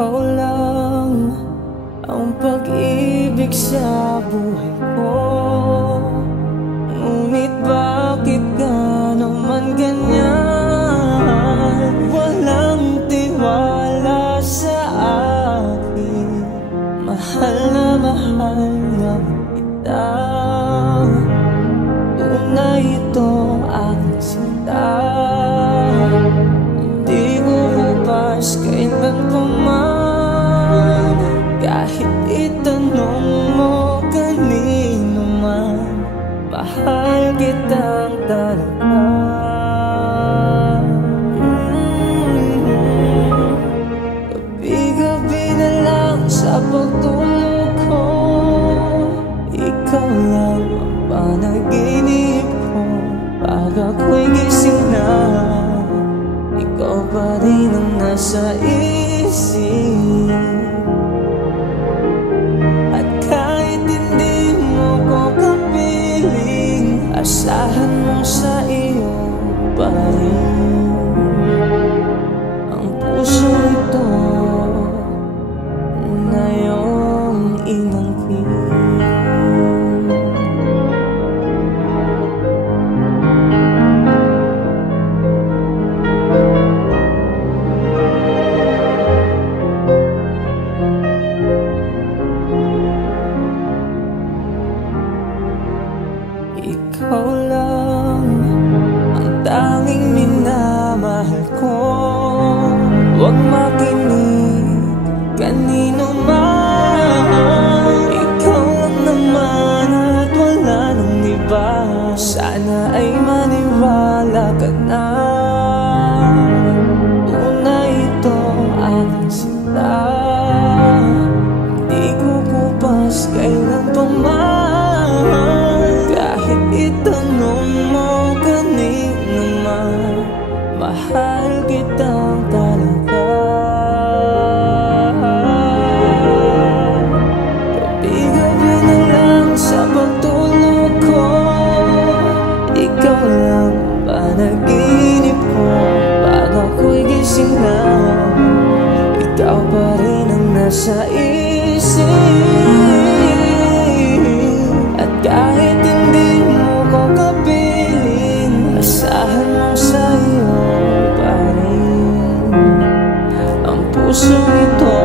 Ikaw lang ang pag-ibig sa buhay ko. Ngunit bakit ka naman ganyan? Walang tiwala sa akin. Mahal na kita. Tunay itong aking sinta. Hindi ko upas kailan pa man. Kahit itanong mo kanino man, mahal kitang talaga. Gabi-gabi na lang sa pagtulog ko, ikaw lang ang panaginip ko. Pag ako'y gising na, ikaw pa rin ang nasa isip. At kahit hindi mo ko kapiling, asahan mo sa iyo pa rin. Ang puso ito na iyong inangkin. Ikaw lang ang tanging minamahal ko. Huwag makinig kanino man. Ikaw lang naman at wala nang iba. Sana ay maniwala ka na. Tunay itong aking sinta. Hindi ko kupas kailan pa man. Kahit itanong mo kanino man, mahal kitang talaga. Gabi-gabi na lang sa pagtulog ko, ikaw lang panaginip ko. Pag ako'y gising na, ikaw pa rin ang nasa isip. At kahit hindi mo ko kapiling, asahan mo sa iyo pa rin. Ang puso ito